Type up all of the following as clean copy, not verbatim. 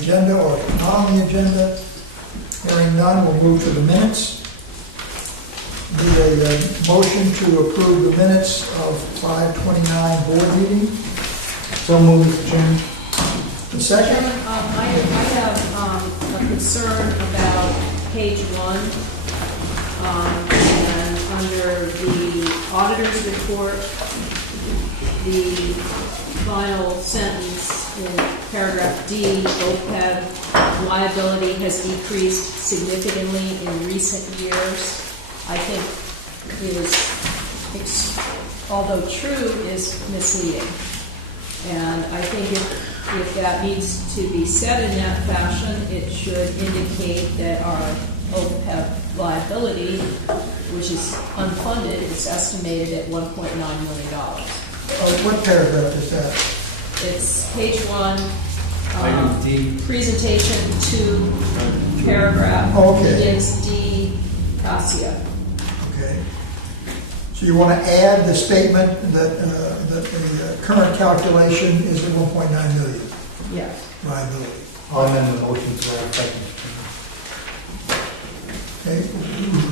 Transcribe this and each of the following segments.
agenda or not on the agenda? Hearing none, we'll move to the minutes. Need a motion to approve the minutes of 5/29 board meeting. So moved, Mr. Chairman. The second? Chairman, I have a concern about page 1, and under the auditor's report, the final sentence in paragraph D, OPEB liability has decreased significantly in recent years. I think although true, is misleading. And I think if that needs to be said in that fashion, it should indicate that our OPEB liability, which is unfunded, is estimated at $1.9 million. Oh, what paragraph is that? It's page 1, Item D. presentation 2, paragraph, Oh, okay. begins D, Cassia. Okay. So you want to add the statement that the current calculation is at 1.9 million Yes. liability. I'll amend the motion to that effect, Mr. Okay.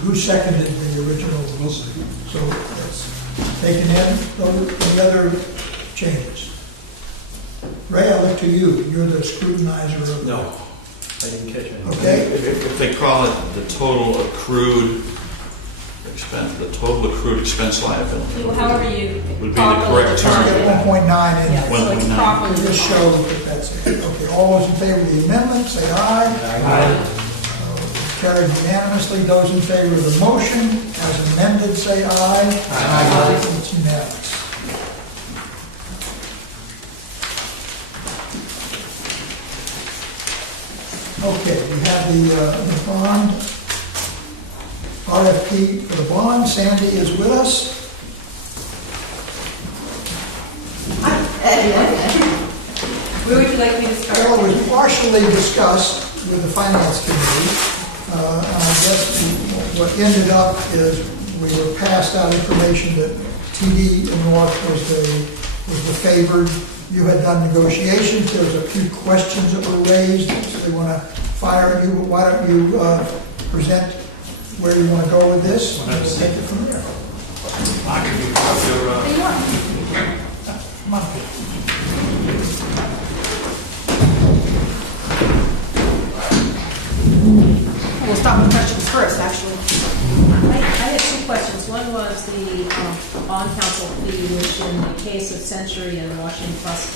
Who seconded the original? So that's taken in. Any other changes? Ray, I look to you. You're the scrutinizer of. No, I didn't catch it. Okay. If they call it the total accrued expense liability. However you Would be the correct term. Get 1.9 in Yeah, there. so it's 1.9. properly Just show that that's it. Okay, all those in favor of the amendment, say aye. Aye. Carried unanimously. Those in favor of the motion as amended, say aye. Aye. It's unanimous. Okay, we have the bond, RFP for the bond. Sandy is with us. Where would you like me to start? Well, it was partially discussed with the Finance Committee, and I guess what ended up is we were passed out information that TD North was the favored. You had done negotiations. There was a few questions that were raised, so they want to fire you. But why don't you present where you want to go with this, and we'll take it from there. I can be part of your, Come on. We'll start with questions first, actually. I had 2 questions. One was the bond counsel fee, which in the case of Century and Washington Trust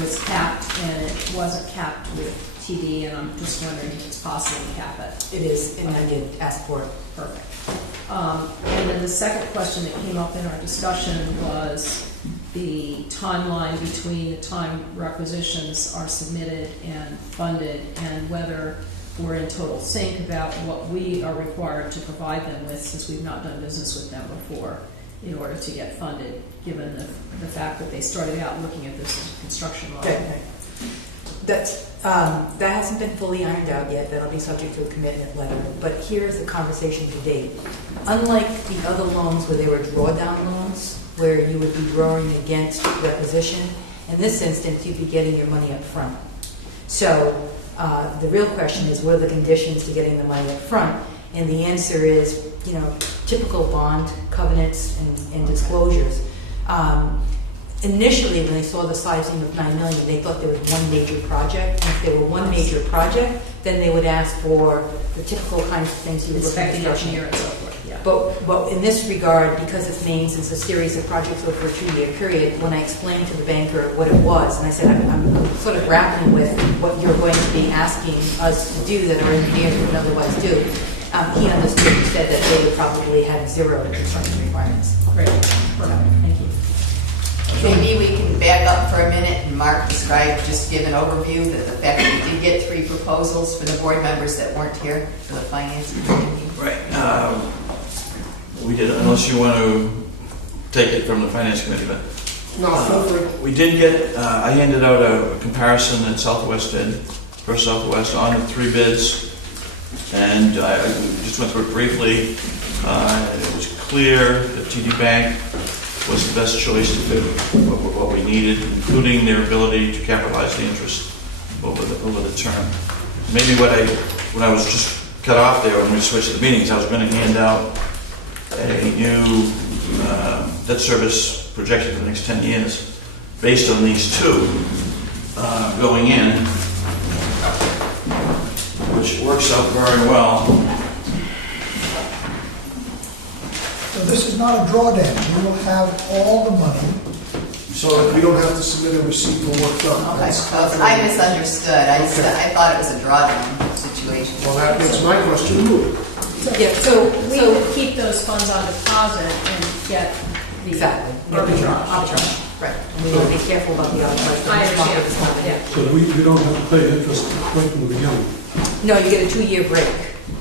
was capped, and it wasn't capped with TD, and I'm just wondering if it's possible to cap it. It is, and I did ask for it. Perfect. And then the second question that came up in our discussion was the timeline between the time requisitions are submitted and funded, and whether we're in total sync about what we are required to provide them with, since we've not done business with them before, in order to get funded, given the fact that they started out looking at this as a construction loan. Okay. That hasn't been fully ironed out yet. That'll be subject to a commitment letter. But here's the conversation to date. Unlike the other loans where they were drawdown loans, where you would be drawing against requisition, in this instance, you'd be getting your money up front. So the real question is, what are the conditions to getting the money up front? And the answer is, typical bond covenants and disclosures. Initially, when they saw the sizing of $9 million, they thought there was one major project. And if there were one major project, then they would ask for the typical kinds of things you would look at Inspecting construction. engineer and so forth, yeah. But in this regard, because it's named as a series of projects over a 2-year period, when I explained to the banker what it was, and I said, I'm sort of grappling with what you're going to be asking us to do that our engineers would otherwise do, he understood and said that they would probably have 0 construction requirements. Great. Perfect. Thank you. Maybe we can back up for a minute and Mark described, just give an overview that the fact that we did get 3 proposals for the board members that weren't here for the finance committee. right. We did, unless you want to take it from the finance committee, but we did get, I handed out a comparison that Southwest did, First Southwest, on the 3 bids, and I just went through it briefly. It was clear that TD Bank was the best choice to do what we needed, including their ability to capitalize the interest over the term. Maybe when I was just cut off there when we switched the meetings, I was going to hand out a new debt service projection for the next 10 years based on these two going in, which works out very well. So this is not a drawdown. You will have all the money. So we don't have to submit a receipt for work done. Okay, That's- I misunderstood. Okay. I thought it was a drawdown situation. Well, that makes my question moot. Yeah, so, We so, would keep those funds on deposit and get the exactly. arbitrage. Arbitrage, right. And we want to be careful about the arbitrage. I understand, yeah. So we don't have to pay interest right from the beginning. No, you get a 2-year break.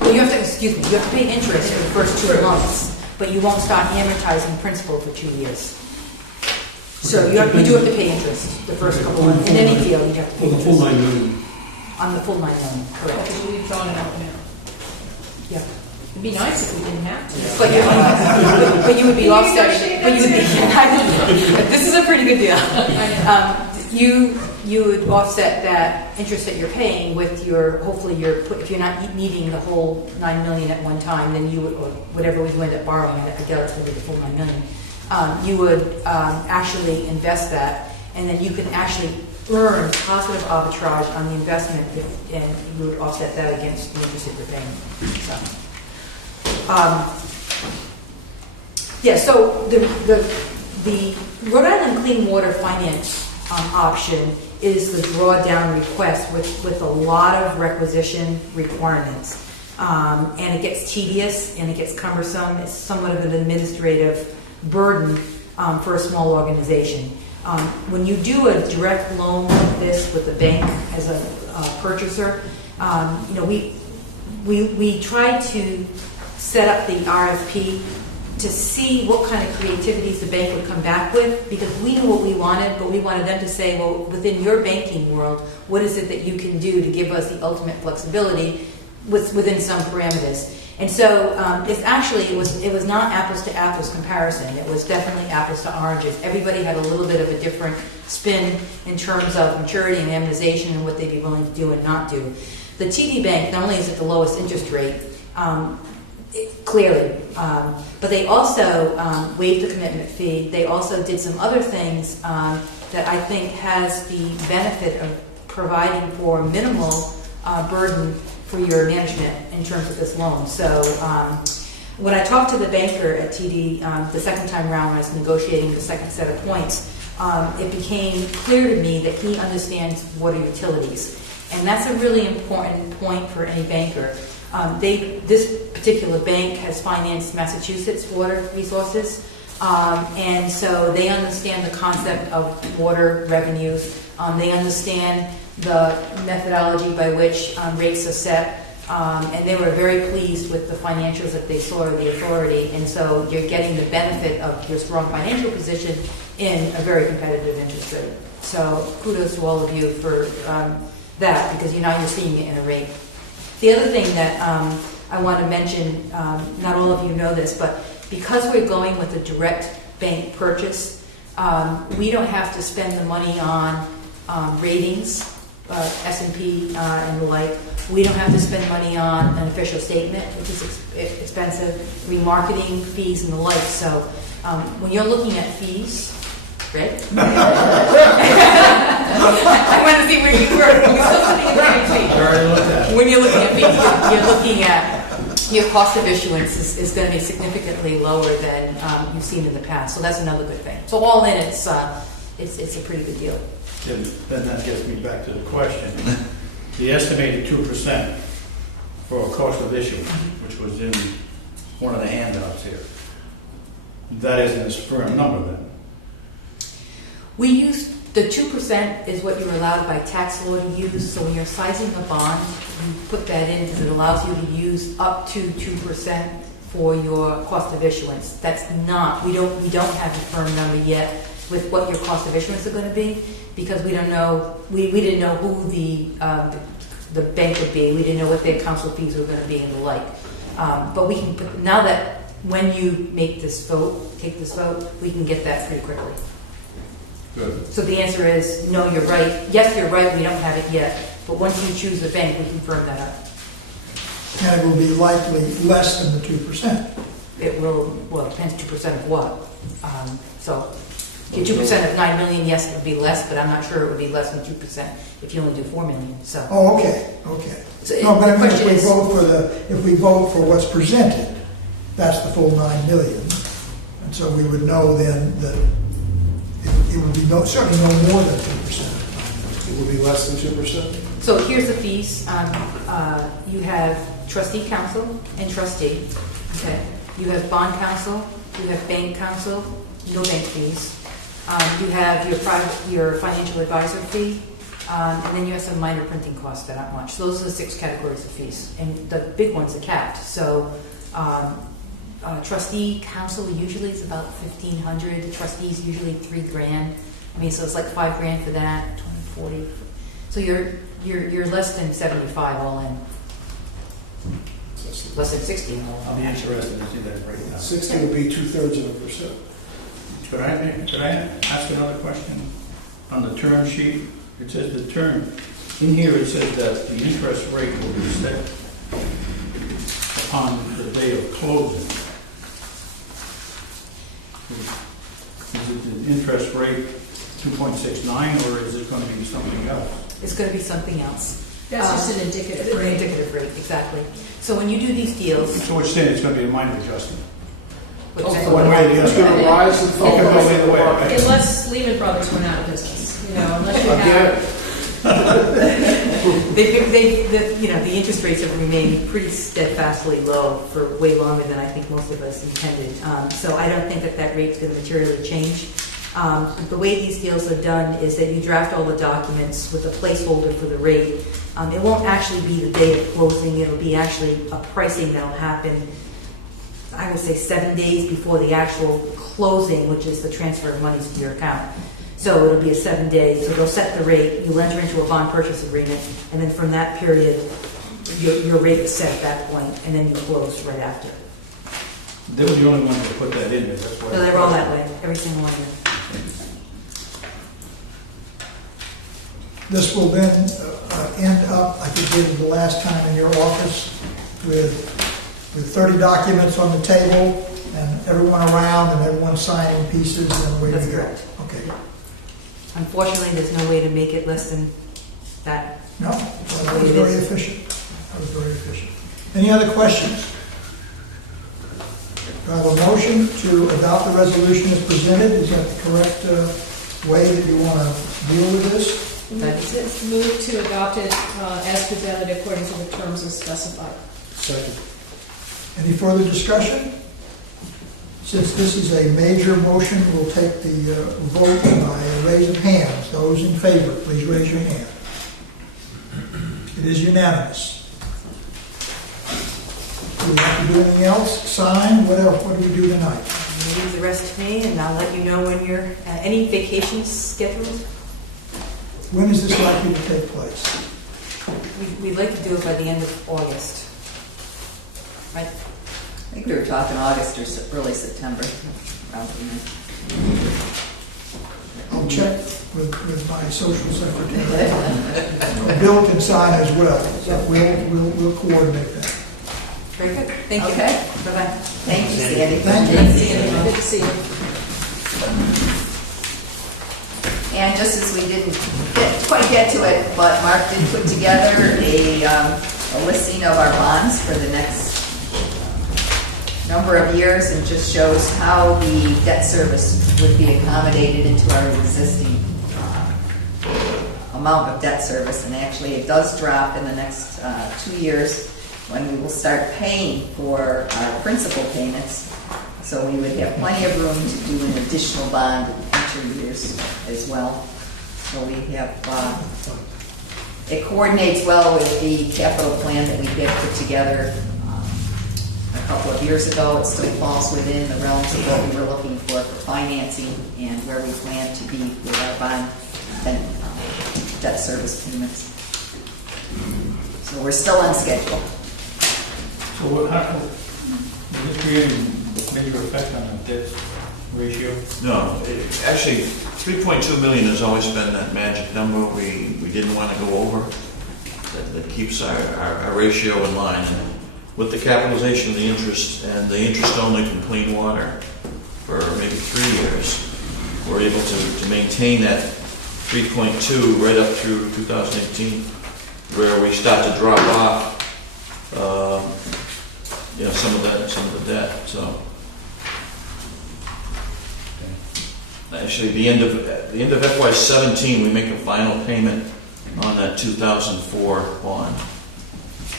Well, you have to, excuse me, you have to pay interest for the first 2 months, but you won't start amortizing principal for 2 years. So you do have to pay interest the first couple of months. In any deal, you have to For pay the full interest. 9 million. On the full 9 million, correct. Because we've drawn it out now. Yeah. It'd be nice if we didn't have to. But you would be Can you offsetting, negotiate but you would be, this is a pretty good deal. I know. You would offset that interest that you're paying with your, hopefully if you're not needing the whole 9 million at one time, then you would, or whatever we end up borrowing, I guess it's going to be the full 9 million, you would actually invest that, and then you can actually earn positive arbitrage on the investment, and you would offset that against the interest that you're paying. So the Rhode Island Clean Water Finance option is the drawdown request with a lot of requisition requirements. And it gets tedious and it gets cumbersome. It's somewhat of an administrative burden for a small organization. When you do a direct loan like this with the bank as a purchaser, we try to set up the RFP to see what kind of creativities the bank would come back with, because we knew what we wanted, but we wanted them to say, well, within your banking world, what is it that you can do to give us the ultimate flexibility within some parameters? And so it was not apples to apples comparison. It was definitely apples to oranges. Everybody had a little bit of a different spin in terms of maturity and amortization and what they'd be willing to do and not do. The TD Bank, not only is it the lowest interest rate, clearly, but they also waived the commitment fee. They also did some other things that I think has the benefit of providing for minimal burden for your management in terms of this loan. So when I talked to the banker at TD the second time around when I was negotiating the second set of points, it became clear to me that he understands water utilities. And that's a really important point for any banker. This particular bank has financed Massachusetts water resources, and so they understand the concept of water revenues. They understand the methodology by which rates are set, and they were very pleased with the financials that they saw of the authority. And so you're getting the benefit of your strong financial position in a very competitive interest rate. So kudos to all of you for that, because you're seeing it in a rate. The other thing that I want to mention, not all of you know this, but because we're going with a direct bank purchase, we don't have to spend the money on ratings, S&P and the like. We don't have to spend money on an official statement, which is expensive, remarketing fees and the like. So when you're looking at fees, right? I want to see where you were. When you're looking at fees, you're looking at your cost of issuance is going to be significantly lower than you've seen in the past. So that's another good thing. So all in, it's a pretty good deal. Then that gets me back to the question. The estimated 2% for a cost of issuance, which was in one of the handouts here, that isn't a firm number then? We use the 2% is what you're allowed by tax law to use. So when you're sizing a bond, you put that in because it allows you to use up to 2% for your cost of issuance. That's not, we don't have a firm number yet with what your cost of issuance are going to be, because we don't know, we didn't know who the bank would be. We didn't know what their counsel fees were going to be and the like. But we can put, now that when you make this vote, take this vote, we can get that pretty quickly. Good. So the answer is no, you're right. Yes, you're right. We don't have it yet, But once you choose the bank, we can firm that up. And it will be likely less than the 2%. It will, well, it depends 2% of what. So, if you're 2% of 9 million, yes, it would be less, but I'm not sure it would be less than 2% if you only do 4 million, so. Oh, okay, okay. So No, but the I mean, question is, if we vote for what's presented, that's the full 9 million. And so we would know then that it would be certainly no more than 2%. It would be less than 2%? so here's the fees. You have trustee council and trustee, okay? You have bond council, you have bank council, no bank fees. You have your financial advisor fee, and then you have some minor printing costs that aren't much. So those are the 6 categories of fees, and the big ones are capped. So trustee council usually is about $1,500. Trustees usually $3,000. I mean, so it's like $5,000 for that, 20, 40. So you're less than 75 all in. Less than 60 all I'll in. be interested to see that breakdown. 60 would be 2/3%. Could I ask another question? On the term sheet, it says the term, in here it says that the interest rate will be set upon the day of closing. Is it the interest rate 2.69 or is it going to be something else? It's going to be something else. That's just an indicative An rate. indicative rate, exactly. So when you do these deals, So we're saying it's going to be a minor adjustment. what's that? So one way or the It's other. going to rise and fall. It could go either way, right? Unless Lehman Brothers went out of business, unless you Again, have, the interest rates have remained pretty steadfastly low for way longer than I think most of us intended. So I don't think that rate's going to materially change. The way these deals are done is that you draft all the documents with a placeholder for the rate. It won't actually be the day of closing. It'll be actually a pricing that'll happen, I would say 7 days before the actual closing, which is the transfer of monies to your account. So it'll be a 7 days. So they'll set the rate. You'll enter into a bond purchase agreement, and then from that period, your rate is set at that point, and then you close right after. They were the only ones that put that in there, that's why. So they're all that way, every single one of them. This will then end up, like it did the last time in your office, with 30 documents on the table, and everyone around, and everyone signing pieces, and away we That's go. correct. Okay. Unfortunately, there's no way to make it less than that. No, well, that was very efficient. That was very efficient. Any other questions? Do I have a motion to adopt the resolution as presented? Is that the correct way that you want to deal with this? That is it. move to adopt it as presented according to the terms as specified. second. Any further discussion? Since this is a major motion, we'll take the vote by a raise of hands. Those in favor, please raise your hand. It is unanimous. Do we have to do anything else? Sign? What else? What do we do tonight? Leave the rest to me, and I'll let you know when you're, any vacations scheduled? When is this likely to take place? We'd like to do it by the end of August. Right? I think we were talking August or early September. around there. I'll check with my social secretary. Bill can sign as well, so we'll coordinate that. Very good. Thank you. Okay. Bye-bye. Thank you, Sandy. Thank you. Good to see you. And just as we didn't quite get to it, but Mark did put together a listing of our bonds for the next number of years, and just shows how the debt service would be accommodated into our existing amount of debt service. And actually it does drop in the next 2 years when we will start paying for our principal payments. So we would have plenty of room to do an additional bond in future years as well. So we have, it coordinates well with the capital plan that we had put together a couple of years ago. It still falls within the realms of what we were looking for financing and where we plan to be with our bond and debt service payments. So we're still on schedule. So what happened, will this create a major effect on the debt ratio? No, actually, 3.2 million has always been that magic number we didn't want to go over. that keeps our ratio in line. And with the capitalization of the interest and the interest only from clean water for maybe 3 years, we're able to maintain that 3.2 right up through 2018, where we start to drop off, some of the debt. So actually, the end of FY17, we make a final payment on that 2004 bond,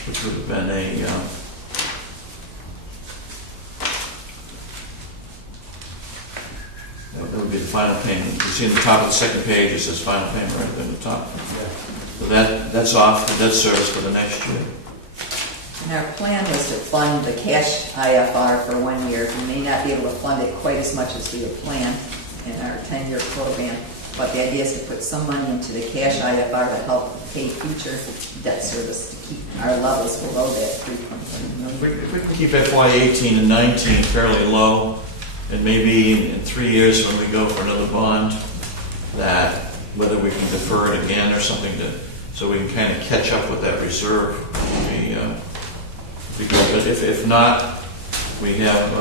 which would have been that would be the final payment. You see in the top of the second page, it says final payment right there at the top. So that's off the debt service for the next year. And our plan was to fund the cash IFR for 1 year. We may not be able to fund it quite as much as we had planned in our 10-year program, but the idea is to put some money into the cash IFR to help pay future debt service to keep our levels below that 3.3 million. If we can keep FY18 and 19 fairly low, and maybe in 3 years when we go for another bond, that whether we can defer it again or something so we can kind of catch up with that reserve. But if not, we have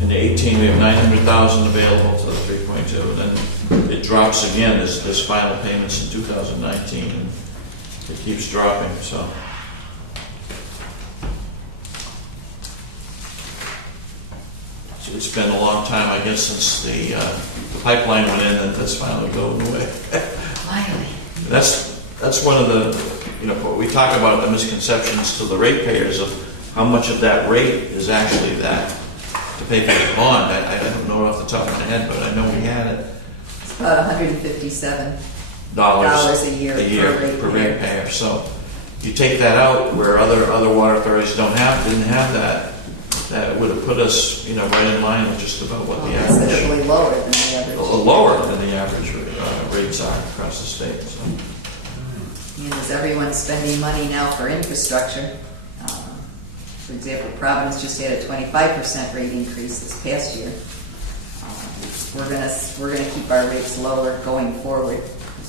in the 18 we have 900,000 available to the 3.2, and then it drops again as final payments in 2019, and it keeps dropping. So. It's been a long time, I guess, since the pipeline went in, and that's finally going away. Finally. That's one of the, what we talk about the misconceptions to the ratepayers of how much of that rate is actually that to pay for the bond. I don't know off the top of my head, but I know we had it. It's about $157 a year per ratepayer. So you take that out where other water authorities didn't have that. That would have put us, right in line with just about what the average. Considerably lower than the average. Lower than the average rates are across the state. So. And as everyone's spending money now for infrastructure, for example, Providence just had a 25% rate increase this past year. We're gonna keep our rates lower going forward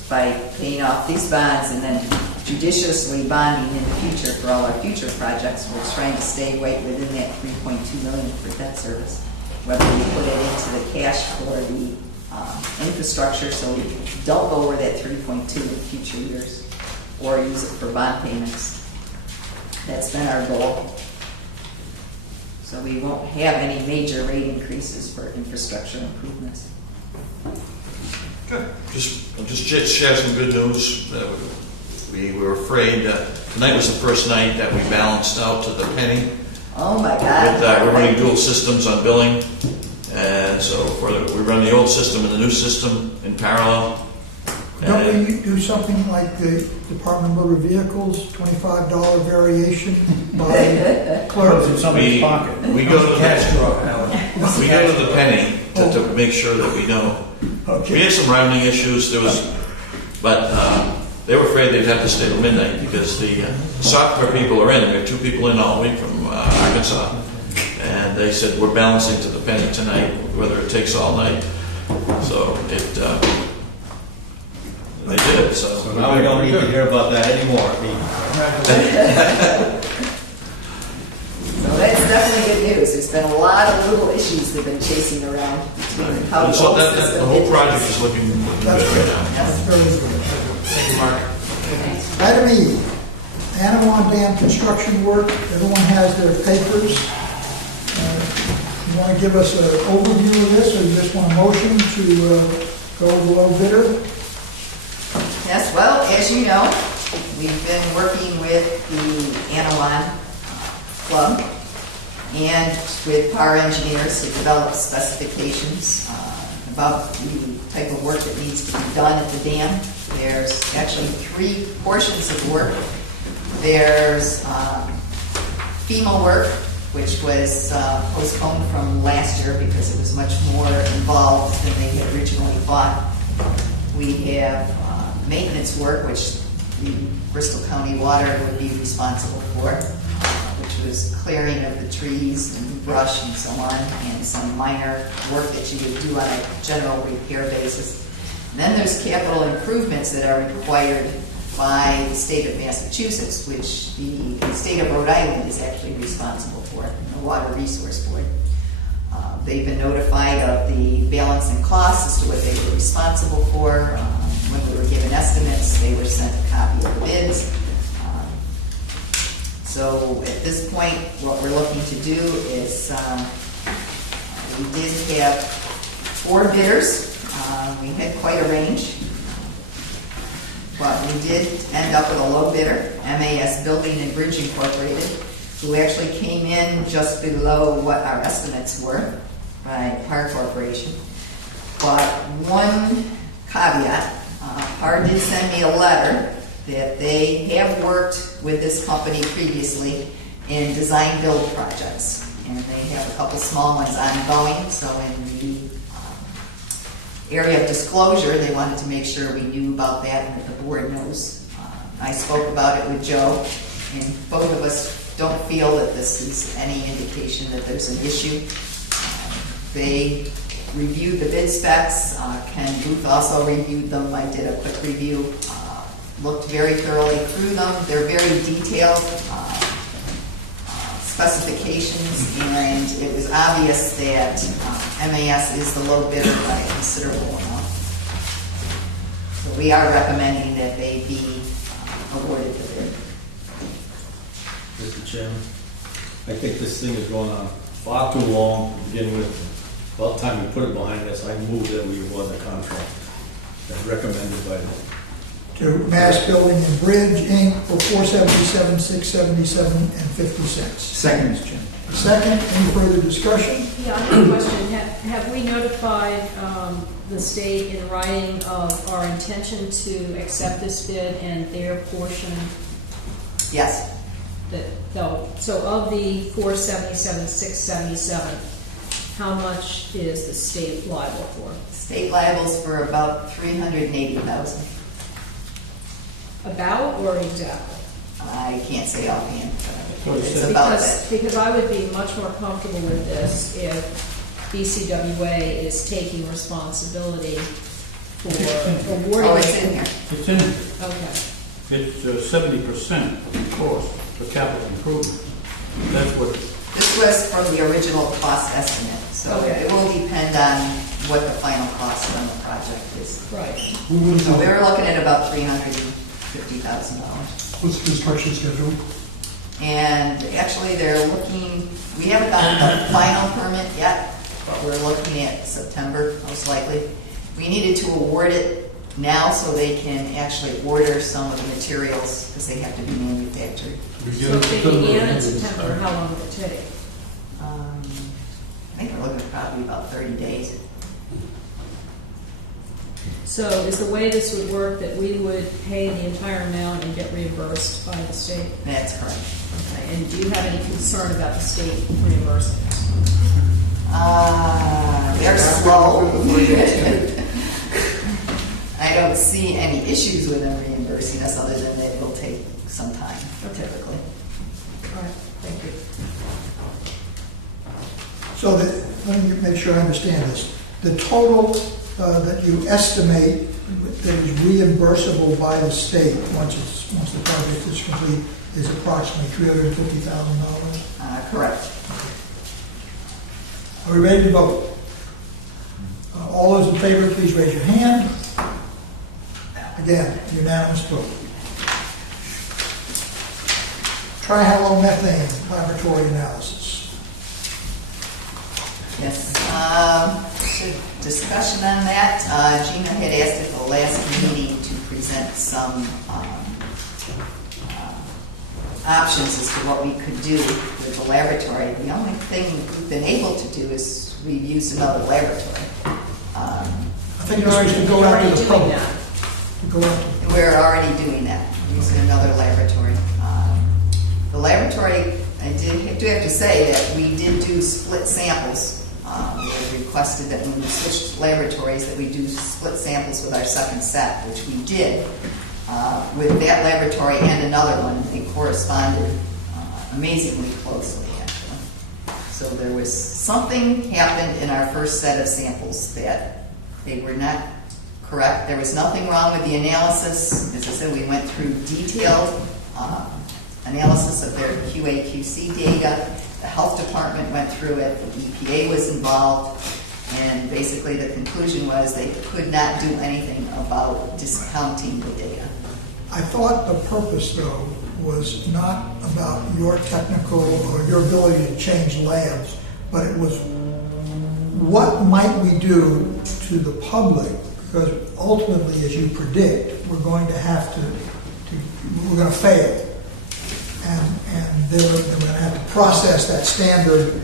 by paying off these bonds and then judiciously bonding in the future for all our future projects. We're trying to stay right within that 3.2 million for debt service. Whether we put it into the cash for the infrastructure so we don't go over that 3.2 in future years, or use it for bond payments. That's been our goal. So we won't have any major rate increases for infrastructure improvements. Good. Just share some good news. We were afraid tonight was the first night that we balanced out to the penny. Oh my God! We're running dual systems on billing, and so we run the old system and the new system in parallel. Don't we do something like the Department of Motor Vehicles, $25 variation by clerk? In somebody's pocket. We go to the cash draw, Alan. We go to the penny to make sure that we know. Okay. We had some rounding issues. But they were afraid they'd have to stay till midnight because the software people are in. We have 2 people in all week from Arkansas, and they said we're balancing to the penny tonight, whether it takes all night. So they did. So now we don't need to hear about that anymore. So that's definitely good news. There's been a lot of little issues that have been chasing around between how the so whole the system whole is. project is looking good That's right good. now. That's very good. Thank you, Mark. Item E, Anawan Dam construction work. Everyone has their papers. You want to give us an overview of this, or you just want a motion to go with the low bidder? Yes, well, as you know, we've been working with the Anawan Club and with Power Engineers to develop specifications about the type of work that needs to be done at the dam. There's actually 3 portions of work. There's FEMA work, which was postponed from last year because it was much more involved than they had originally thought. We have maintenance work, which the Bristol County Water would be responsible for, which was clearing of the trees and brush and so on, and some minor work that you would do on a general repair basis. And then there's capital improvements that are required by the state of Massachusetts, which the state of Rhode Island is actually responsible for, the Water Resource Board. They've been notified of the balance and costs as to what they were responsible for. When we were given estimates, they were sent a copy of the bids. So at this point, what we're looking to do is, we did have 4 bidders. We had quite a range. But we did end up with a low bidder, MAS Building and Bridge Incorporated, who actually came in just below what our estimates were by Par Corporation. But one caveat, Par did send me a letter that they have worked with this company previously in design build projects. And they have a couple small ones ongoing, so in the area of disclosure, they wanted to make sure we knew about that and that the board knows. I spoke about it with Joe, and both of us don't feel that this is any indication that there's an issue. They reviewed the bid specs. Ken Booth also reviewed them. I did a quick review, looked very thoroughly through them. They're very detailed specifications, and it was obvious that MAS is the low bidder by a considerable amount. So we are recommending that they be awarded the bid. Mr. Chairman, I think this thing is going on far too long to begin with. About time we put it behind us, I move that we award the contract as recommended by the To Mass Building and Bridge, Inc. for $477, $677, and 50 cents. Second, Mr. Chairman. Second, any further discussion? Yeah, I have a question. Have we notified the state in writing of our intention to accept this bid and their portion? Yes. So of the $477, $677, how much is the state liable for? State liables for about $380,000. About or exactly? I can't say offhand, but it's Because- about that. Because I would be much more comfortable with this if BCWA is taking responsibility for awarding. Oh, it's in here. It's in, Okay, it's 70% of the cost for capital improvement. That's what, This was from the original cost estimate, so Okay. it will depend on what the final cost on the project is. right. Who was, So we were looking at about $350,000. what's the construction schedule? And actually, they're looking, we haven't gotten the final permit yet, but we're looking at September, most likely. We needed to award it now so they can actually order some of the materials because they have to be manufactured. So if they began in September, how long would it take? I think we're looking at probably about 30 days. So is the way this would work that we would pay the entire amount and get reimbursed by the state? That's correct. Okay. And do you have any concern about the state reimbursing us? They're slow. I don't see any issues with them reimbursing us other than that it will take some time, typically. All right, thank you. So let me make sure I understand this. The total that you estimate that is reimbursable by the state once the project is complete is approximately $350,000? Correct. Are we ready to vote? All those in favor, please raise your hand. Again, unanimous vote. Trihalomethane laboratory analysis. Yes. Good discussion on that. Gina had asked at the last meeting to present some options as to what we could do with the laboratory. The only thing we've been able to do is we've used another laboratory. I think it's supposed to go out to the Doing public. that. Go out to- We're already doing that, using another laboratory. The laboratory, I do have to say that we did do split samples. We had requested that when we switched laboratories that we do split samples with our second set, which we did. With that laboratory and another one, they corresponded amazingly closely, actually. So there was something happened in our first set of samples that they were not correct. There was nothing wrong with the analysis. As I said, we went through detailed analysis of their QA/QC data. The health department went through it. The EPA was involved. And basically the conclusion was they could not do anything about discounting the data. I thought the purpose, though, was not about your technical or your ability to change labs, but it was what might we do to the public, because ultimately, as you predict, we're going to have we're going to fail. And they're going to have to process that standard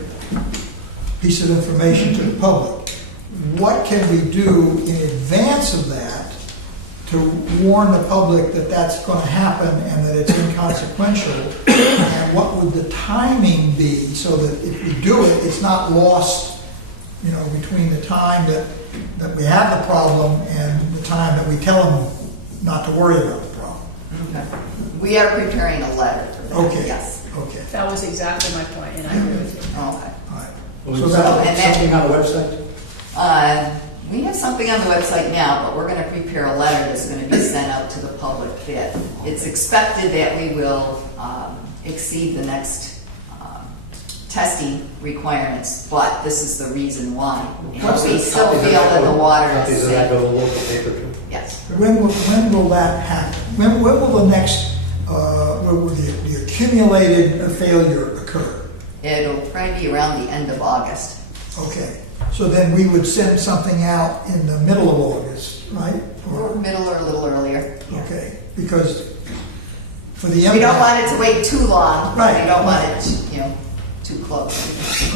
piece of information to the public. What can we do in advance of that to warn the public that that's going to happen and that it's inconsequential? And what would the timing be so that if we do it, it's not lost, between the time that we have the problem and the time that we tell them not to worry about the problem? Okay. We are preparing a letter for that. Okay. Yes. Okay. That was exactly my point, and I agree with you. Okay. All right. So that- something on the website? We have something on the website now, but we're going to prepare a letter that's going to be sent out to the public that it's expected that we will exceed the next testing requirements, but this is the reason why. We still feel that the water is Copies of that safe. go to local paper too? Yes. When will that happen? When will the next, will the accumulated failure occur? It'll probably be around the end of August. Okay, so then we would send something out in the middle of August, right? Or middle or a little earlier. Okay, because for the We don't impact. want it to wait too long. Right. We don't want it, too close.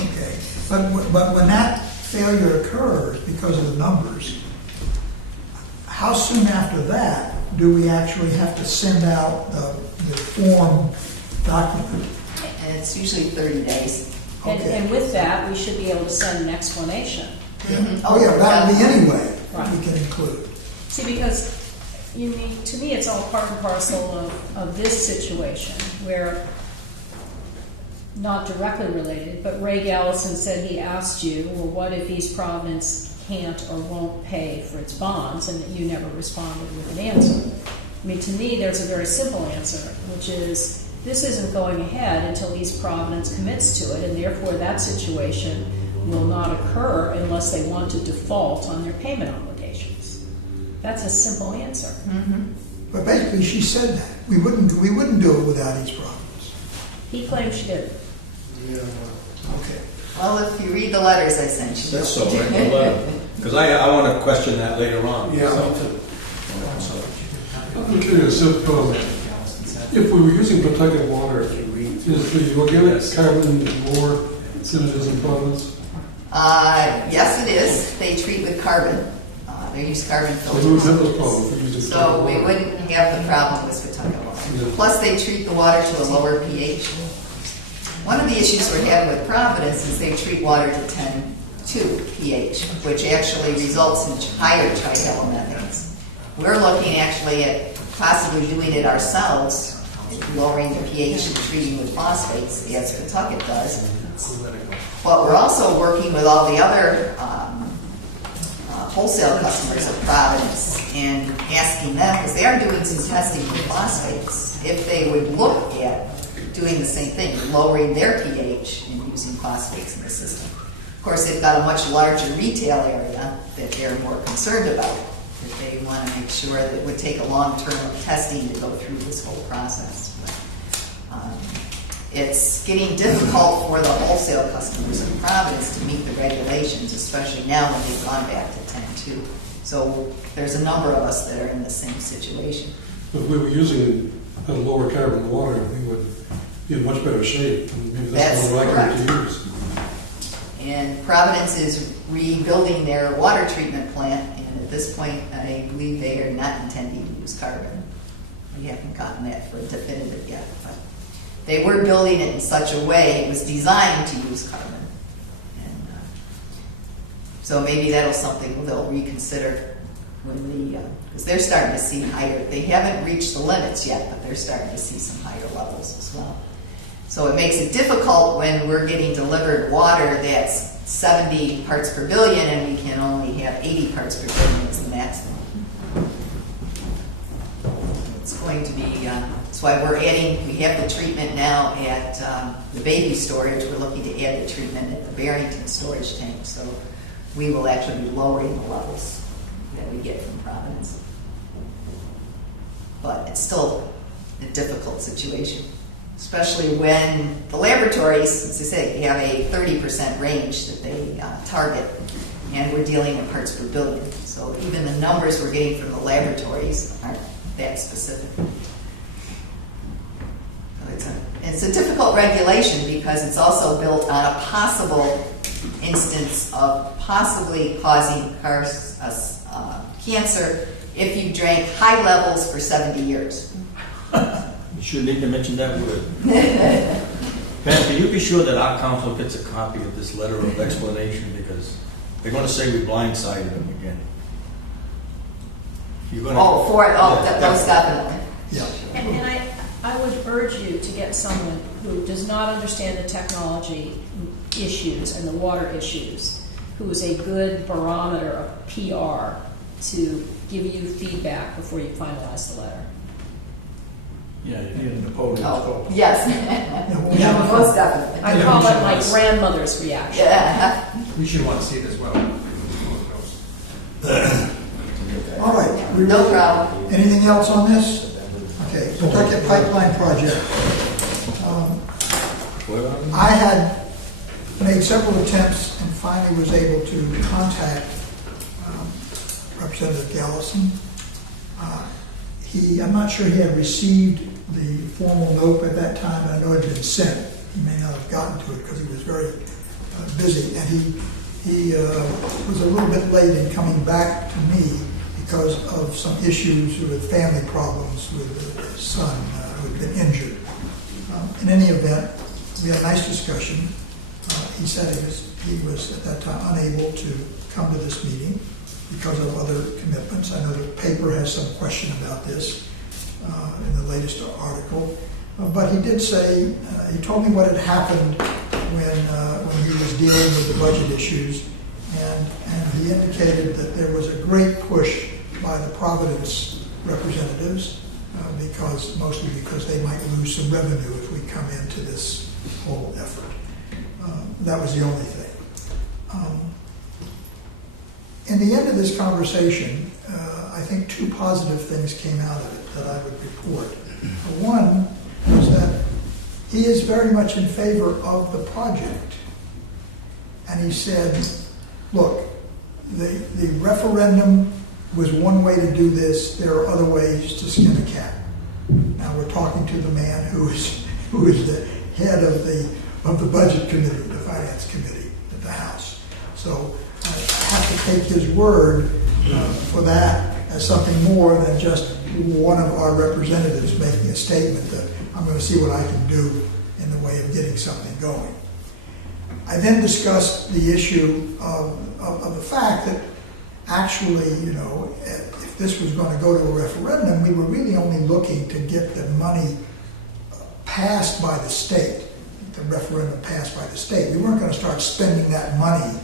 Okay, but when that failure occurs because of the numbers, how soon after that do we actually have to send out the form document? And it's usually 30 days. Okay. And with that, we should be able to send an explanation. Oh, yeah, that would be anyway, Right. we can include. See, because to me, it's all part and parcel of this situation where, not directly related, but Ray Gallison said he asked you, well, what if East Providence can't or won't pay for its bonds, and that you never responded with an answer. I mean, to me, there's a very simple answer, which is this isn't going ahead until East Providence commits to it, and therefore that situation will not occur unless they want to default on their payment obligations. That's a simple answer. Mm-hmm. But basically, she said that. We wouldn't do it without East Providence. He claims she did. Yeah. Okay. Well, if you read the letters I sent you. That's so, right? Because I want to question that later on. Yeah, so. me too. I'm curious if we were using Pawtucket water, is the organic carbon more than it is in Providence? Yes, it is. They treat with carbon. They use carbon So we would have filters. those problems if we're using So Pawtucket we water. wouldn't have the problem with Pawtucket water. Yeah. Plus, they treat the water to a lower pH. One of the issues we're having with Providence is they treat water to 10.2 pH, which actually results in higher trihalomethanes. We're looking actually at possibly doing it ourselves, lowering the pH and treating with phosphates, as Pawtucket does. But we're also working with all the other wholesale customers of Providence and asking them, because they are doing some testing with phosphates, if they would look at doing the same thing, lowering their pH and using phosphates in the system. Of course, they've got a much larger retail area that they're more concerned about, that they want to make sure that it would take a long term of testing to go through this whole process. It's getting difficult for the wholesale customers in Providence to meet the regulations, especially now when they've gone back to 10.2. So there's a number of us that are in the same situation. If we were using a lower carbon water, we would be in much better shape. And maybe that's That's more likely to correct. use. And Providence is rebuilding their water treatment plant, and at this point, I believe they are not intending to use carbon. We haven't gotten that for definitive yet, but they were building it in such a way, it was designed to use carbon. And so maybe that'll something they'll reconsider when because they're starting to see higher, they haven't reached the limits yet, but they're starting to see some higher levels as well. So it makes it difficult when we're getting delivered water that's 70 parts per billion and we can only have 80 parts per billion as the maximum. going to be, that's why we're adding, we have the treatment now at the baby storage. We're looking to add the treatment at the Barrington storage tank. So we will actually be lowering the levels that we get from Providence. But it's still a difficult situation, especially when the laboratories, as I say, have a 30% range that they target, and we're dealing in parts per billion. So even the numbers we're getting from the laboratories aren't that specific. So it's a difficult regulation because it's also built on a possible instance of possibly causing cancer if you drank high levels for 70 years. You should need to mention that word. Pam, can you be sure that our council gets a copy of this letter of explanation, because they're going to say we blindsided them again. You're going to, Those definitely. Yeah. And I would urge you to get someone who does not understand the technology issues and the water issues, who is a good barometer of PR to give you feedback before you finalize the letter. Yeah, you need an opposing Oh, scope. yes. Yeah, Most definitely. I call it my grandmother's reaction. Yeah. We should want to see it as well. All right. We No ready? problem. Anything else on this? Okay, Pawtucket Pipeline Project. I had made several attempts and finally was able to contact Representative Gallison. I'm not sure he had received the formal note at that time. I know it had been sent. He may not have gotten to it because he was very busy, and he was a little bit late in coming back to me because of some issues with family problems with his son who had been injured. In any event, we had a nice discussion. He said he was at that time unable to come to this meeting because of other commitments. I know the paper has some question about this in the latest article. But he did say, he told me what had happened when he was dealing with the budget issues, and he indicated that there was a great push by the Providence representatives, mostly because they might lose some revenue if we come into this whole effort. That was the only thing. In the end of this conversation, I think two positive things came out of it that I would report. One was that he is very much in favor of the project. And he said, look, the referendum was one way to do this. There are other ways to skin a cat. Now we're talking to the man who is the head of the budget committee, the finance committee at the House. So I have to take his word for that as something more than just one of our representatives making a statement that I'm going to see what I can do in the way of getting something going. I then discussed the issue of the fact that actually, if this was going to go to a referendum, we were really only looking to get the money passed by the state, the referendum passed by the state. We weren't going to start spending that money,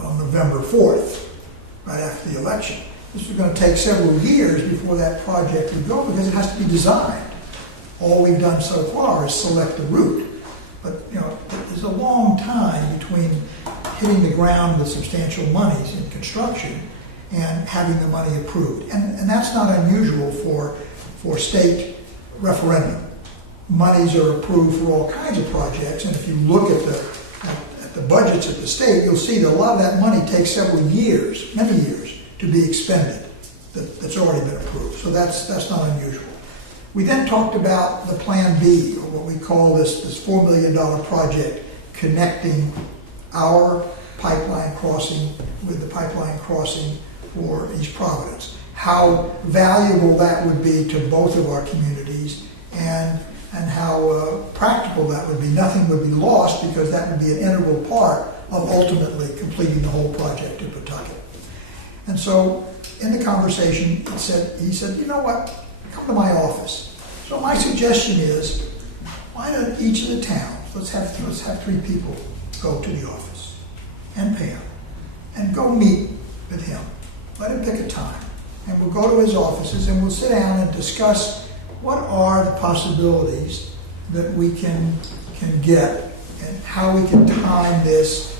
on November 4th, right after the election. This was going to take several years before that project would go because it has to be designed. All we've done so far is select the route. But, there's a long time between hitting the ground with substantial monies in construction and having the money approved. And that's not unusual for state referendum. Monies are approved for all kinds of projects, and if you look at the budgets at the state, you'll see that a lot of that money takes several years, many years, to be expended that's already been approved. So that's not unusual. We then talked about the Plan B, or what we call this $4 million project connecting our pipeline crossing with the pipeline crossing for East Providence. How valuable that would be to both of our communities, and how practical that would be. Nothing would be lost because that would be an integral part of ultimately completing the whole project in Pawtucket. And so in the conversation, he said, you know what, come to my office. So my suggestion is, why don't each of the towns, let's have 3 people go to the office and Pam and go meet with him. Let him pick a time and we'll go to his offices and we'll sit down and discuss what are the possibilities that we can get and how we can time this,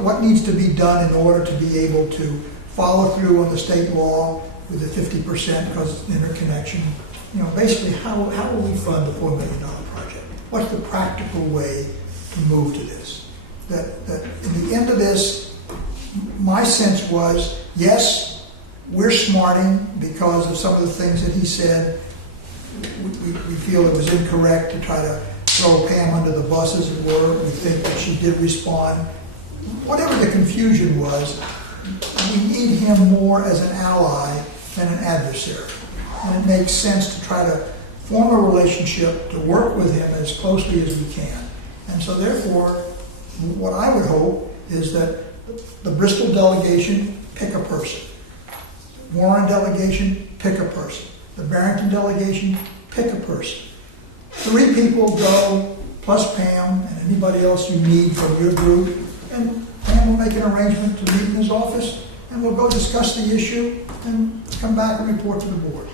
what needs to be done in order to be able to follow through on the state law with the 50% because it's interconnection. You know, basically, how will we fund the $4 million project? What's the practical way to move to this? That in the end of this, my sense was, yes, we're smarting because of some of the things that he said. We feel it was incorrect to try to throw Pam under the bus, as it were. We think that she did respond. Whatever the confusion was, we need him more as an ally than an adversary. And it makes sense to try to form a relationship, to work with him as closely as we can. And so therefore, what I would hope is that the Bristol delegation pick a person. Warren delegation, pick a person. The Barrington delegation, pick a person. 3 people go, plus Pam and anybody else you need from your group, and Pam will make an arrangement to meet in his office, and we'll go discuss the issue and come back and report to the board.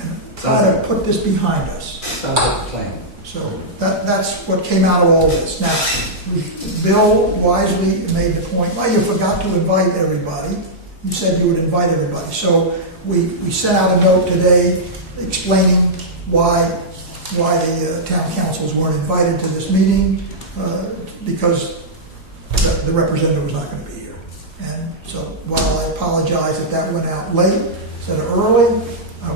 And try to put this behind us. Sounds like a plan. So that's what came out of all this. Now, Bill wisely made the point, well, you forgot to invite everybody. You said you would invite everybody. So we sent out a note today explaining why the town councils weren't invited to this meeting, because the representative was not going to be here. And so while I apologize that that went out late instead of early,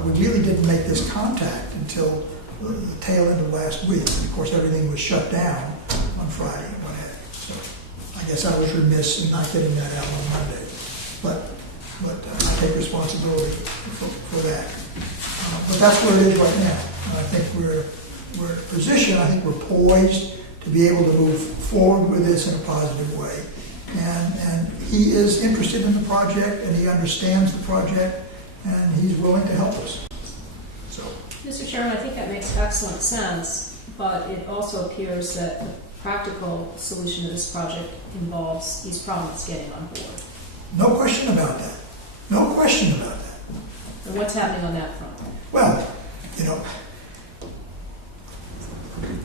we really didn't make this contact until the tail end of last week. And of course, everything was shut down on Friday and what have you. So I guess I was remiss in not getting that out on Monday. But I take responsibility for that. But that's where it is right now. And I think we're in a position, I think we're poised to be able to move forward with this in a positive way. And he is interested in the project, and he understands the project, and he's willing to help us. So, Mr. Chairman, I think that makes excellent sense, but it also appears that the practical solution to this project involves East Providence getting on board. no question about that. No question about that. And what's happening on that front? Well, you know,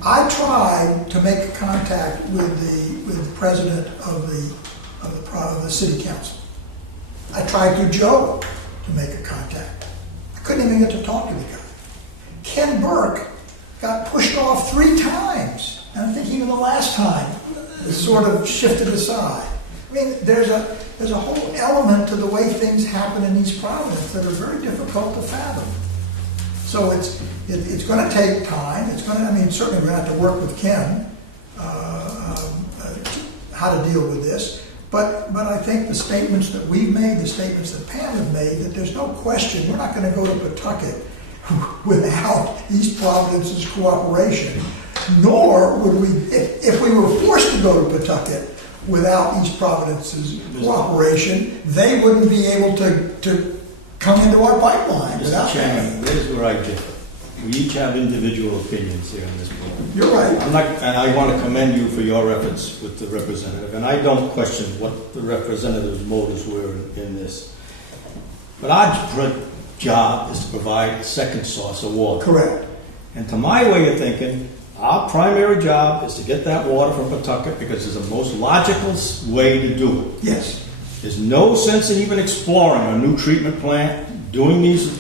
I tried to make contact with the president of the city council. I tried through Joe to make a contact. I couldn't even get to talk to the guy. Ken Burke got pushed off 3 times, and I think even the last time it sort of shifted aside. I mean, there's a whole element to the way things happen in East Providence that are very difficult to fathom. So it's going to take time. It's going to, I mean, certainly we're going to have to work with Ken how to deal with this. But I think the statements that we've made, the statements that Pam have made, that there's no question we're not going to go to Pawtucket without East Providence's cooperation. Nor would we, if we were forced to go to Pawtucket without East Providence's cooperation, they wouldn't be able to come into our pipeline without Mr. Chairman, this is where I differ. We each have individual opinions here on this board. You're right. And I want to commend you for your efforts with the representative, and I don't question what the representative's motives were in this. But our job is to provide a second source of water. Correct. And to my way of thinking, our primary job is to get that water from Pawtucket because it's the most logical way to do it. Yes. There's no sense in even exploring a new treatment plant, doing these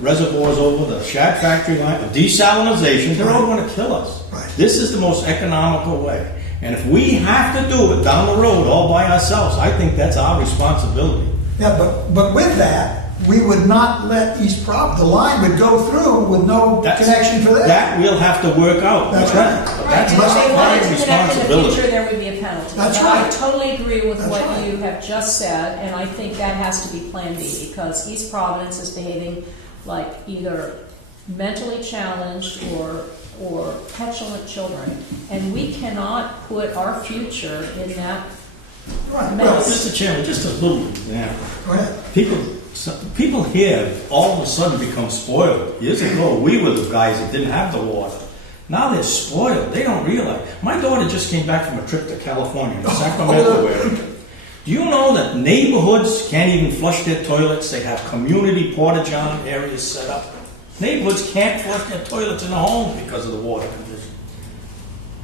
reservoirs over the Shad factory line, desalinization. They're all going to kill us. Right. This is the most economical way. And if we have to do it down the road all by ourselves, I think that's our responsibility. Yeah, but with that, we would not let East Providence, the line would go through with no connection for that. That we'll have to work out. That's right. That's Right, and if they my wanted to connect in the responsibility. future, there would be a penalty. That's And right. I totally agree with That's what right. you have just said, and I think that has to be Plan B, because East Providence is behaving like either mentally challenged or petulant children, and we cannot put our future in that Right. Well, mess. Mr. Chairman, just a little example. Go ahead. People here all of a sudden become spoiled. Years ago, we were the guys that didn't have the water. Now they're spoiled. They don't realize. My daughter just came back from a trip to California, to Sacramento area. Do you know that neighborhoods can't even flush their toilets? They have community porta-john areas set up. Neighborhoods can't flush their toilets in their homes because of the water condition.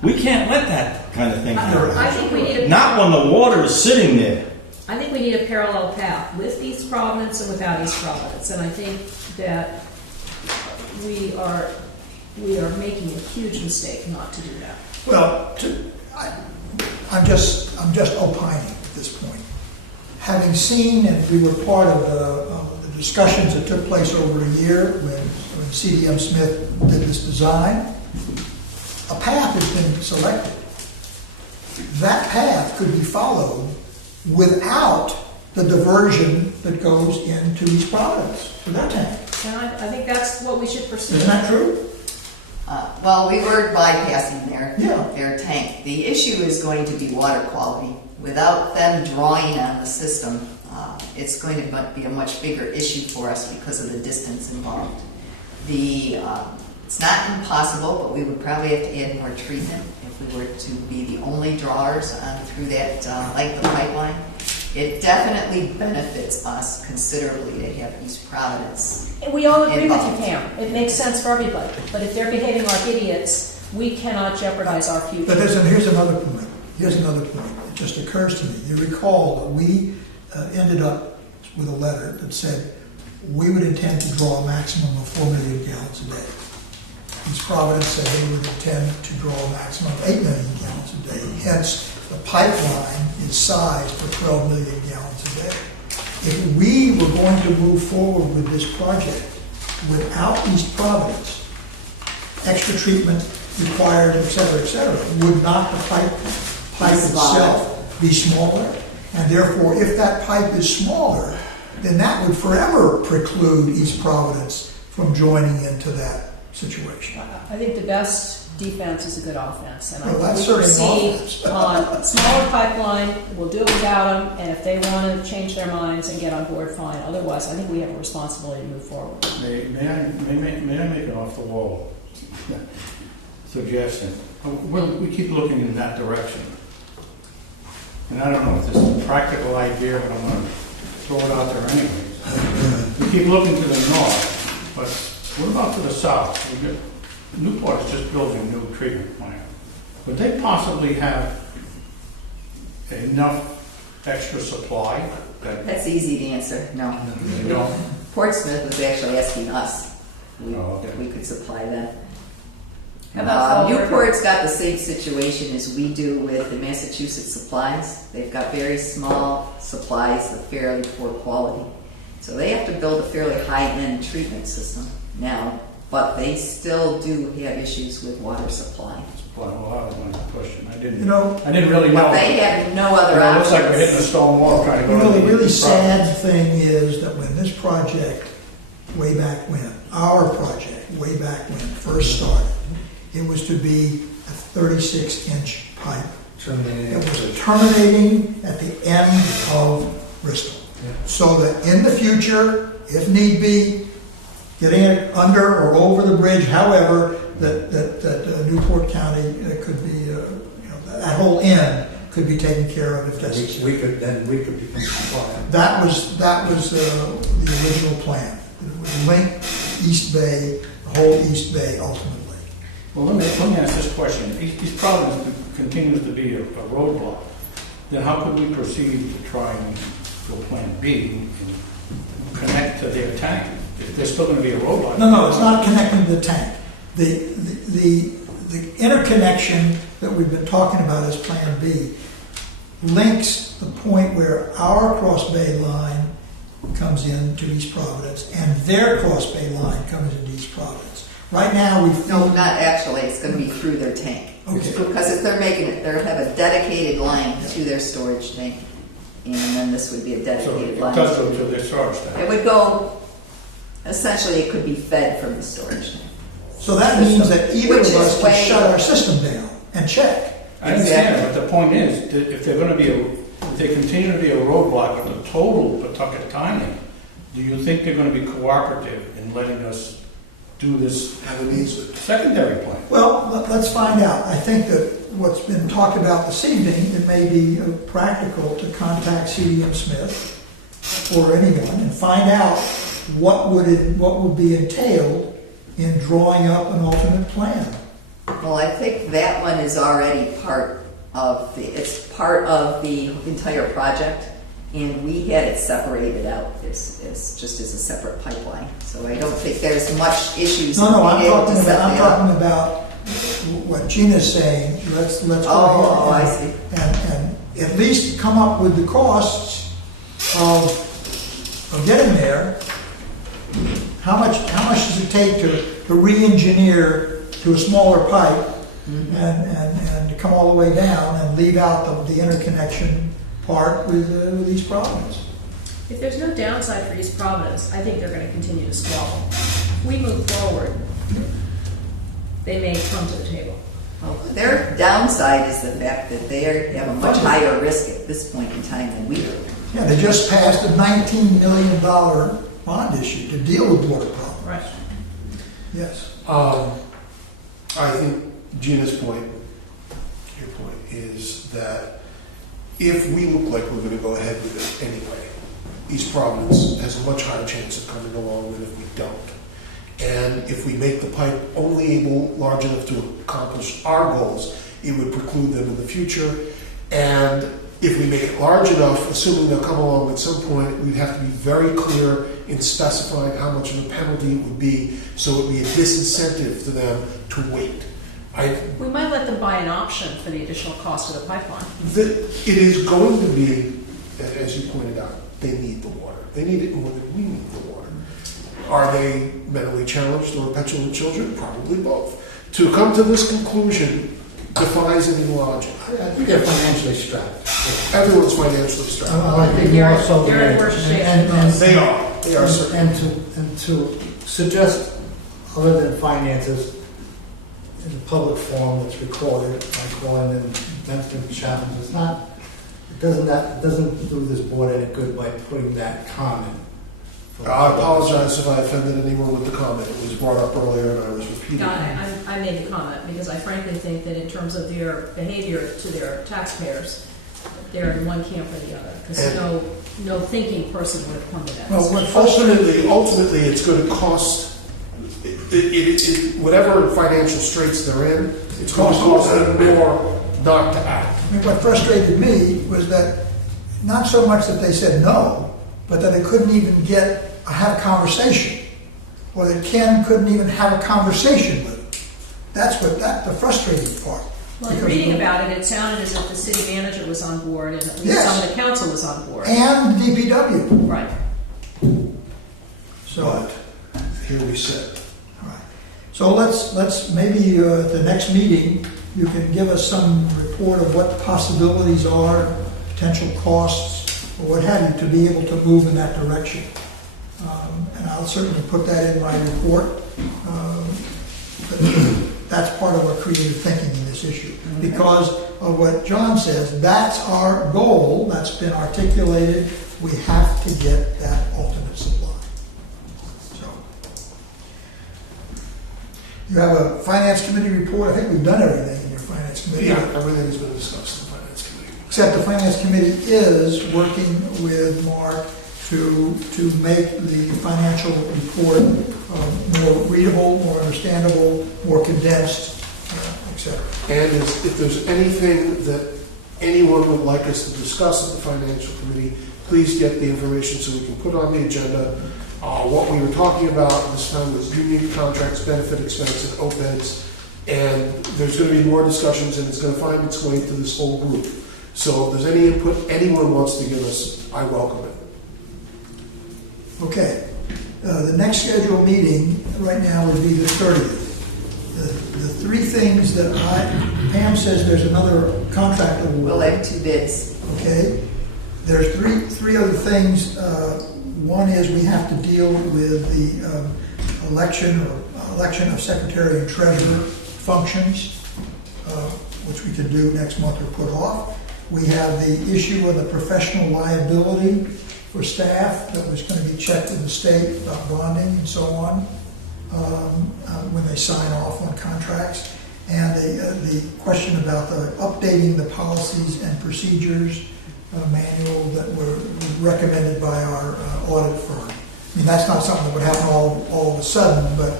We can't let that kind of thing happen. I think we need Not when the water is sitting there. I think we need a parallel path with East Providence and without East Providence, and I think that we are making a huge mistake not to do that. Well, I'm just opining at this point. Having seen, and we were part of the discussions that took place over a year when CDM Smith did this design, a path has been selected. That path could be followed without the diversion that goes into East Providence to that tank. And I think that's what we should pursue. Isn't that true? Well, we were bypassing Yeah. their tank. The issue is going to be water quality. Without them drawing on the system, it's going to be a much bigger issue for us because of the distance involved. It's not impossible, but we would probably have to add more treatment if we were to be the only drawers through that length of pipeline. It definitely benefits us considerably to have East Providence. And we all agree with you, involved. Pam. It makes sense for everybody. But if they're behaving like idiots, we cannot jeopardize our future. But here's another point. Here's another point. It just occurs to me. You recall that we ended up with a letter that said we would intend to draw a maximum of 4 million gallons a day. East Providence said they would intend to draw a maximum of 8 million gallons a day. Hence, the pipeline is sized for 12 million gallons a day. If we were going to move forward with this project without East Providence, extra treatment required, et cetera, would not the pipe itself be smaller? And therefore, if that pipe is smaller, then that would forever preclude East Providence from joining into that situation. I think the best defense is a good offense. And Well, I that's think we certainly proceed an on smaller pipeline, we'll do it without them, and if they want to change their minds and get on board, fine. Otherwise, I think we have a responsibility to move forward. May I make an off-the-wall suggestion? Well, we keep looking in that direction. And I don't know if this is a practical idea, but I'm going to throw it out there anyways. We keep looking to the north, but what about to the south? Newport is just building a new treatment plant. Would they possibly have enough extra supply that That's easy to answer. No. they don't? Portsmouth was actually asking us Oh, okay. if we could supply them. How about Fall River? Newport's got the same situation as we do with the Massachusetts supplies. They've got very small supplies of fairly poor quality. So they have to build a fairly high-end treatment system now, but they still do have issues with water supply. Well, I was going to question. I didn't really know. But they have no other It looks like we're hitting a options. stone wall trying to go You to know, the really East sad Providence. thing is that when this project, way back when, our project, way back when, first started, it was to be a 36-inch pipe. It was terminating at the end of Bristol. So that in the future, if need be, getting it under or over the bridge, however, that Newport County could be, that whole end could be taken care of if necessary. We could be compliant. That was the original plan. It would link East Bay, the whole East Bay ultimately. Well, let me ask this question. East Providence continues to be a roadblock. Then how could we proceed to try and go Plan B and connect to their tank? If there's still going to be a roadblock. No, it's not connecting to the tank. The interconnection that we've been talking about as Plan B links the point where our Cross Bay line comes in to East Providence and their Cross Bay line comes into East Providence. Right now, No, not actually. It's going to be through their tank. Okay. Because if they're making it, they'll have a dedicated line to their storage tank. And then this would be a So dedicated it line. does go to their storage tank. It would go, essentially, it could be fed from the storage tank. So that means that either Which of is us can way- shut our system down and check. I understand, but the point is, that if they're going to be if they continue to be a roadblock of the total Pawtucket timing, do you think they're going to be cooperative in letting us do this secondary plan? Well, let's find out. I think that what's been talked about this evening, it may be practical to contact CDM Smith or anyone and find out what would be entailed in drawing up an alternate plan. Well, I think that one is already part of it's part of the entire project, and we had it separated out as just as a separate pipeline. So I don't think there's much issues. No, in being able to set I'm that up. talking about what Gina's saying. Let's go Oh, ahead I see. and at least come up with the costs of getting there. How much does it take to re-engineer to a smaller pipe and to come all the way down and leave out the interconnection part with East Providence? If there's no downside for East Providence, I think they're going to continue to squabble. If we move forward, they may come to the table. Well, their downside is the fact that they have a much higher risk at this point in time than we do. Yeah, they just passed a $19 million bond issue to deal with water problems. Right. Yes. I think Gina's point, your point, is that if we look like we're going to go ahead with it anyway, East Providence has a much higher chance of coming along than if we don't. And if we make the pipe only large enough to accomplish our goals, it would preclude them in the future. And if we make it large enough, assuming they'll come along at some point, we'd have to be very clear in specifying how much of a penalty it would be, so it would be a disincentive to them to wait. We might let them buy an option for the additional cost of the pipeline. It is going to be, as you pointed out, they need the water. They need it more than we need the water. Are they mentally challenged or petulant children? Probably both. To come to this conclusion defies any logic. I think they're financially strapped. Everyone's financially strapped. I think They're- more so they're in than- worse shape and- than and- us. They are. They are certain. And to suggest, other than finances, in the public forum that's recorded, by calling them mentally challenged, it's not, it doesn't do this board any good by putting that comment. I apologize if I offended anyone with the comment. It was brought up earlier and I was repeating. No, I made the comment because I frankly think that in terms of their behavior to their taxpayers, they're in one camp or the other. Because no thinking person would have come to that. Well, decision. Ultimately, it's going to cost, whatever financial straits they're in, it's going to cost them more not to act. I mean, what frustrated me was that not so much that they said no, but that they couldn't even have a conversation, or that Ken couldn't even have a conversation with them. That's the frustrating part. Well, in Because reading about it, it sounded as if the city manager was on board and at least Yes. some of the council was on board. And DPW. Right. So, But here we sit. all right. So let's maybe at the next meeting, you can give us some report of what possibilities are, potential costs, or what have you, to be able to move in that direction. And I'll certainly put that in my report. But that's part of our creative thinking in this issue. Because of what John says, that's our goal, that's been articulated. We have to get that alternate supply. So, you have a finance committee report. I think we've done everything in your finance committee. Yeah, everything has been discussed in the finance committee. Except the finance committee is working with Mark to make the financial report more readable, more understandable, more condensed, etc. And if there's anything that anyone would like us to discuss at the financial committee, please get the information so we can put on the agenda. What we were talking about this time was union contracts, benefit expense, and OPEBs. And there's going to be more discussions, and it's going to find its way to this whole group. So if there's any input anyone wants to give us, I welcome it. Okay. The next scheduled meeting right now would be the 30th. The three things that Pam says there's another contract award. We'll have 2 bids. Okay. There's three other things. One is we have to deal with the election of secretary and treasurer functions, which we can do next month or put off. We have the issue of the professional liability for staff that was going to be checked with the state about bonding and so on when they sign off on contracts. and the question about updating the policies and procedures manual that were recommended by our audit firm. I mean, that's not something that would happen all of a sudden, but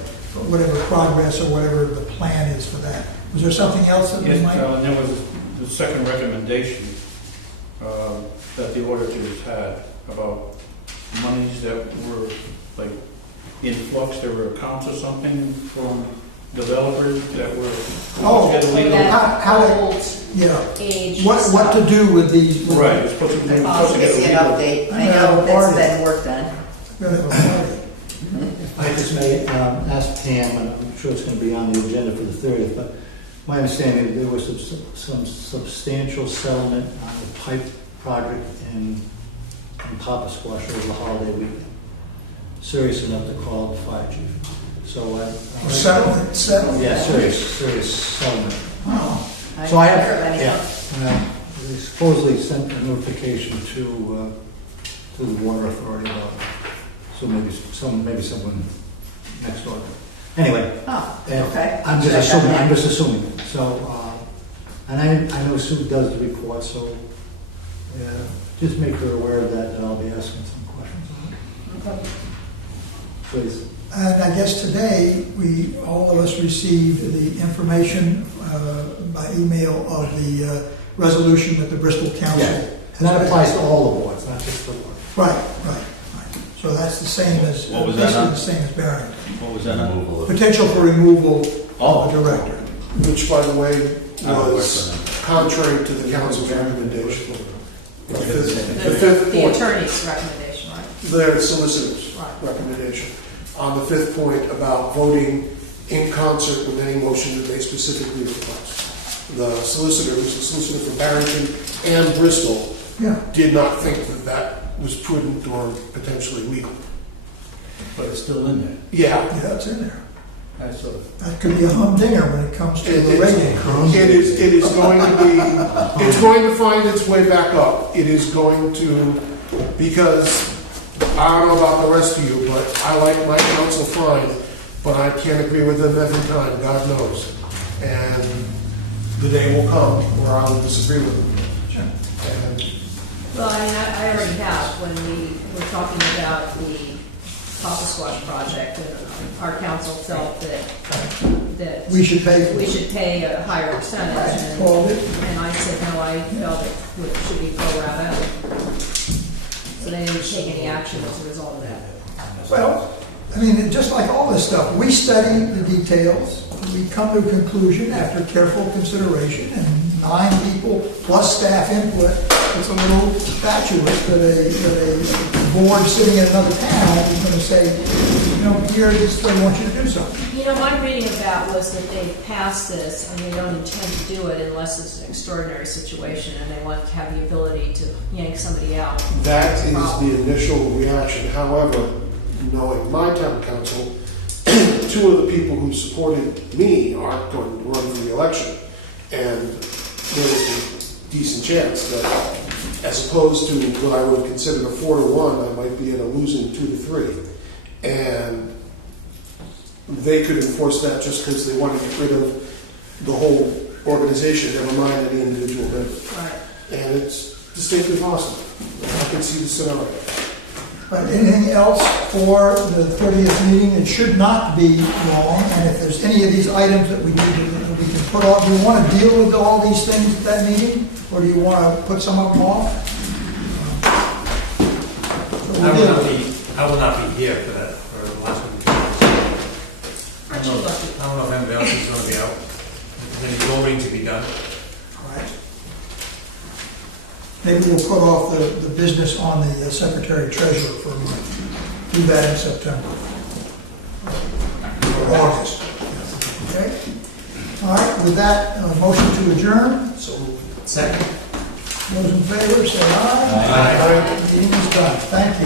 whatever progress or whatever the plan is for that. Was there something else that we Yes, might? and there was the second recommendation that the auditors had about monies that were like in flux. There were accounts or something from developers that were. Oh, get illegal. how they- Old Yeah. age What stuff. to do with these? Right, it's supposed to be. It's an update. I know that's been worked on. Really, a party. If I just may ask Pam, and I'm sure it's going to be on the agenda for the 30th, but my understanding, there was some substantial settlement on the pipe project in Papa Squash over the holiday weekend. Serious enough to call the fire chief. So Settled? Yeah, serious settlement. Oh, So I haven't heard have, anything. yeah, they supposedly sent a notification to the water authority about it. So maybe someone next door. Anyway, Oh, and okay. I'm just Check on assuming, that. I'm just assuming. So, and I know Sue does the report, so just make her aware of that, and I'll be asking some questions on it. Okay. Please. and I guess today, all of us received the information by email of the resolution that the Bristol Council. Yeah, and that applies to all the boards, not just the board. Right. So that's the same as, What was that basically on? the same as Barrington. What was that on? Potential for removal of a director. Which, by the way, I don't work was for contrary to the council's recommendation. The fifth The point, attorney's recommendation, right? their solicitor's Right. recommendation. On the fifth point about voting in concert with any motion that they specifically request. The solicitor, who's the solicitor for Barrington and Bristol, Yeah. did not think that that was prudent or potentially legal. But it's still in there. Yeah, Yeah, it's in there. That's sort of. That could be a humdinger when it comes to the rate increase. it is going to be, it's going to find its way back up. It is going to, because I don't know about the rest of you, but I like my counsel fine, but I can't agree with them every time, God knows. And the day will come where I will disagree with them. And Well, I mean, I already have, when we were talking about the Papa Squash project, and our council felt that We should pay for we it. should pay a higher percentage, and Well, I said, no, I felt it should be pro rata. So they didn't take any action as a result of that. Well, I mean, just like all this stuff, we study the details, we come to a conclusion after careful consideration, and 9 people plus staff input. It's a little fatuous that a board sitting in another town is going to say, here, this is the way we want you to do something. You know, my reading of that was that they passed this and they don't intend to do it unless it's an extraordinary situation and they want to have the ability to yank somebody out. that is the initial reaction. However, knowing my town council, 2 of the people who supported me aren't going to run for the election. And there was a decent chance that, as opposed to what I would have considered a 4-1, I might be at a losing 2-3. And they could enforce that just because they want to get rid of the whole organization, never mind any individual member. Right. And it's distinctly possible. I can see the scenario. But anything else for the 30th meeting? It should not be long, and if there's any of these items that we can put off, do you want to deal with all these things at that meeting, or do you want to put some of them off? So we'll deal with it. I will not be here for that, for the last one. Aren't you lucky? I don't know if anybody else is going to be out. There's any voting to be done. All right. Maybe we'll put off the business on the secretary-treasurer for a month. Do that in September. Or August. Okay? All right, with that, motion to adjourn. So, second. Those in favor, say aye. Aye. Meeting is done. Thank you.